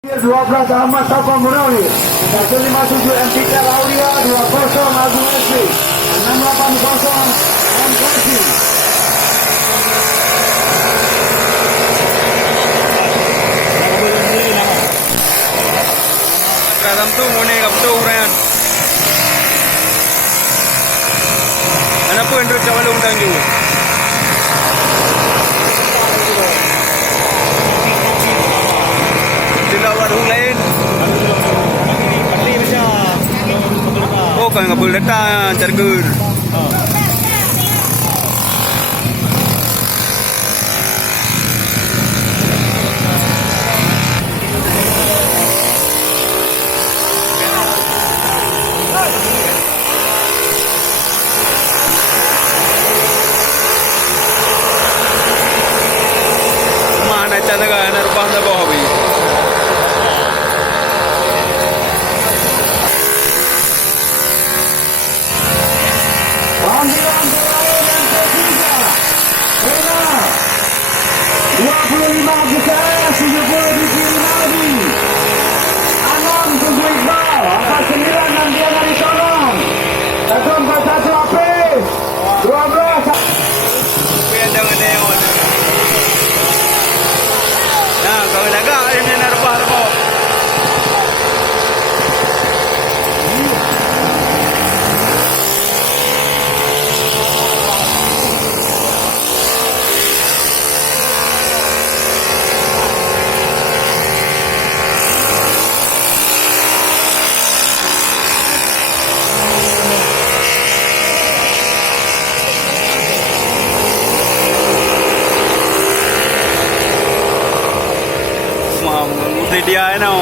12 Ahmad Taufan Munawi, 157 MTK Aulia, 20 Agung SC, 680 MKC. Kadang tu mune kapto uran. Kenapa Andrew Cawalung tangju? Sila warung lain. Oh, kan kabul datang cargur. Mana cara kan rupah na ko hobi. Panggilan terakhir yang ketiga, Rena 25 Agustus 70 di Cirinadi, Anam Tunggu Iqbal, angka 9 Nandiana Ditolong, 141 Apis, 12 Kuya jangan neon. Nah, kau naga ini na rupah rupah. Mesti dia no.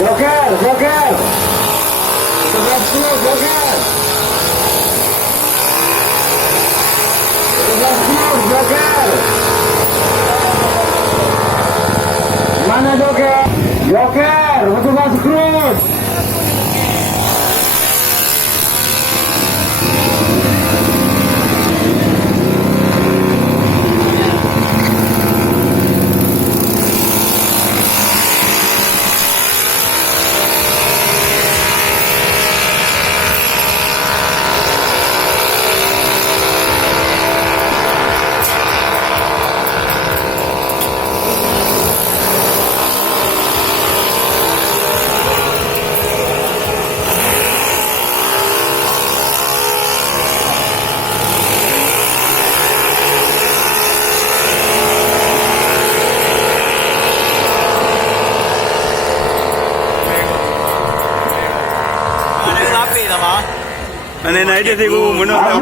Joker, Joker, 11 Joker, 11 Joker, mana Joker? Joker, untuk masuk terus. Ano na ito? Sige mo muna.